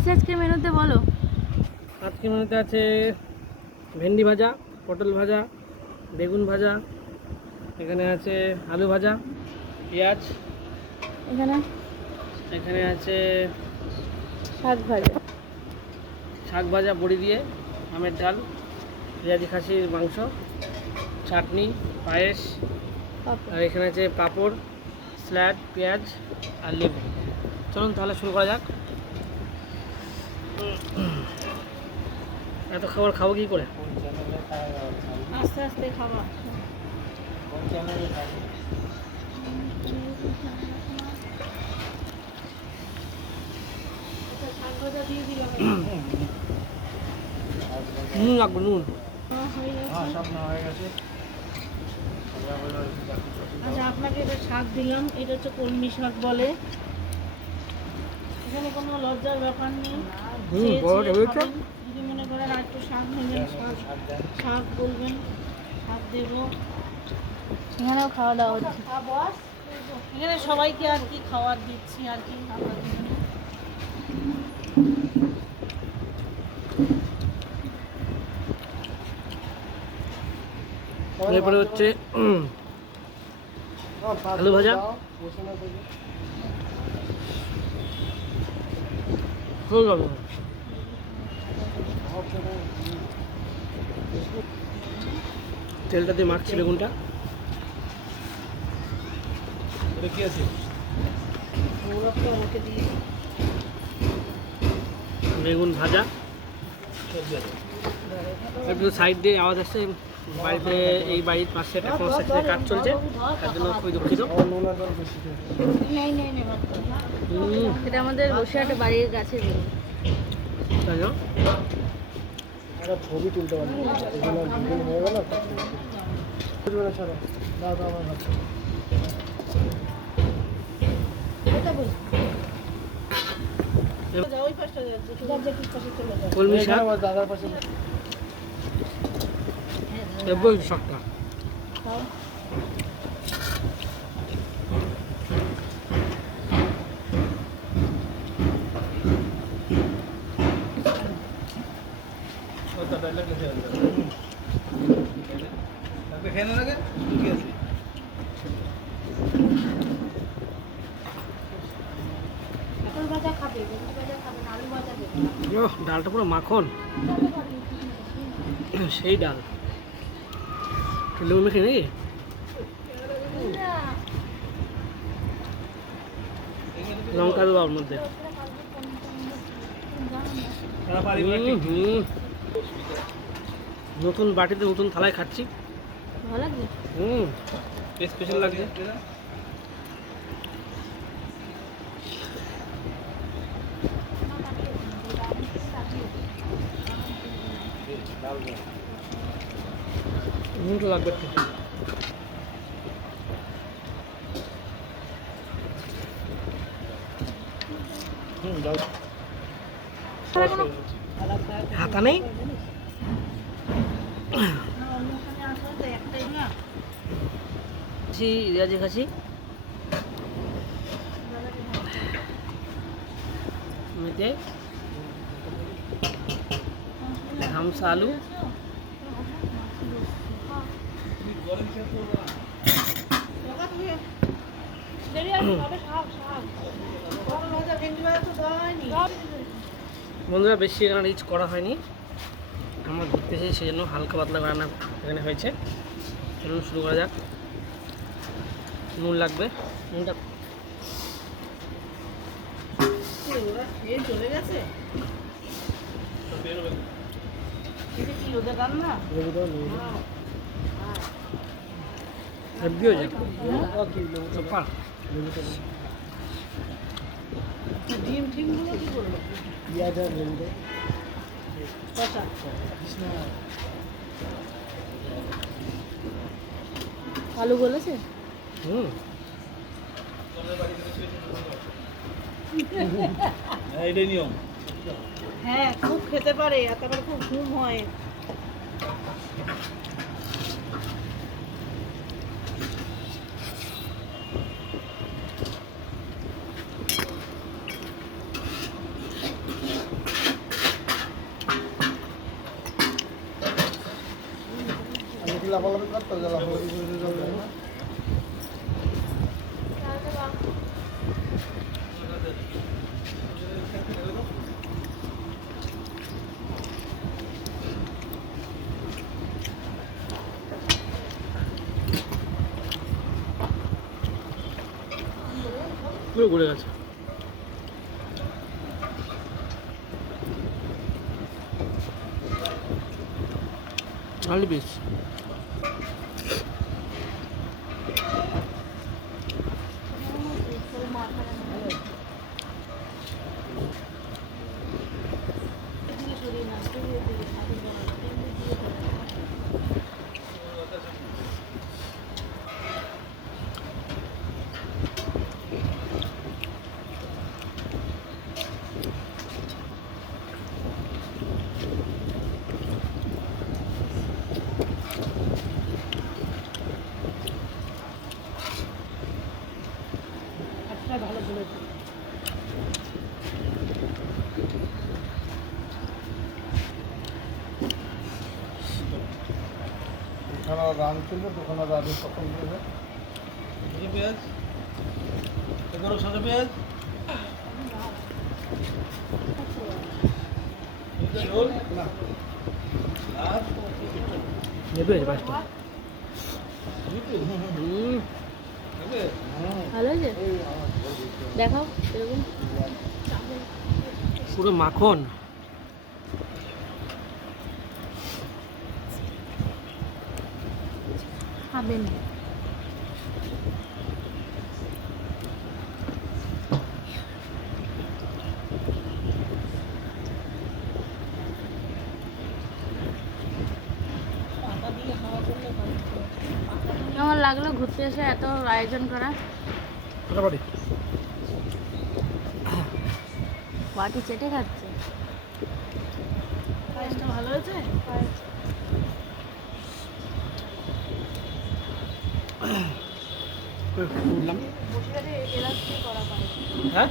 আছে আজকে মেনুতে বলো। আজকে মেনুতে আছে ভেন্ডি ভাজা, পটল ভাজা, বেগুন ভাজা, এখানে আছে আলু ভাজা, পেঁয়াজ, এখানে আছে শাক ভাজা বড়ি দিয়ে, আমের ডাল, পেঁয়াজি খাসির মাংস, চাটনি, পায়েস, আর এখানে আছে পাঁপড়, স্যালাড, পেঁয়াজ আর লেবু। চলুন তাহলে শুরু করা যাক। এত খাবার খাবো কি করে? আস্তে আস্তে খাবা। নুন লাগবে, নুন। আচ্ছা, আপনাকে এটা শাক দিলাম, এটা হচ্ছে কলমি শাক বলে। এখানে কোনো লজ্জার ব্যাপার নেই। যদি মনে করেন আর একটু শাক নেবেন, শাক বলবেন, শাক দেবো। এখানেও খাওয়া দাওয়া হচ্ছে। এখানে সবাইকে আর কি খাওয়ার দিচ্ছি আর কি। এরপরে হচ্ছে আলু ভাজা, তেলটা দিয়ে মাখছি বেগুনটা। কি আছে? বেগুন ভাজা, একটু সাইড দিয়ে আওয়াজ আসছে। বাড়িতে এই বাড়ির পাশে একটা কনস্ট্রাকশনের কাজ চলছে, তার জন্য খুবই দুঃখিত। এটা আমাদের বসে একটা বাড়ির গাছের বেগুন। তাই না? ছবি তুলতে পারি হয়ে গেল। কলমি শাক, দাদার পাশে শাকটা ডালটা পুরো মাখন, সেই ডাল। লেবু মেখে নাকি লঙ্কা দেবো ওর মধ্যে। নতুন বাটিতে নতুন থালায় খাচ্ছি। ভালো লাগবে। স্পেশাল লাগছে। নুনটা লাগবে একটু। হাতা নেই। রিয়াজি খাসি, মেতে হামসা আলু, বন্ধুরা বেশি এখানে রিচ করা হয়নি, আমার ঘুরতে এসেছি সেই জন্য হালকা পাতলা রান্না এখানে হয়েছে। চলুন শুরু করা যাক। নুন লাগবে, নুনটা চলে গেছে। এটা কি ওদের রান্না? হেভি হয়ে যাবে। ডিম টিমগুলো কি করলো? আলু বলেছে। এইটাই নিয়ম। হ্যাঁ, খুব খেতে পারে, আর তারপর খুব ঘুম হয়। লাফালাফি করতো লাফালাফি করে যাবে না পুরো ঘুরে গেছে। আলু পিস ভালো বলেছে। এখানে রান ছিল দোকানে রানের তখন দেবে পেঁয়াজ এগারো সাজা পেঁয়াজ না আর নেবে পাঁচটা। ভালো হয়েছে, দেখাও এরকম পুরো মাখন। খাবেন। কেমন লাগলো ঘুরতে এসে এত আয়োজন করা? মোটামুটি বাটি চেটে খাচ্ছে। পায়েসটা ভালো হয়েছে? উঠলাম। বসিরহাটে এলাচ দিয়ে করা পায়েস। হ্যাঁ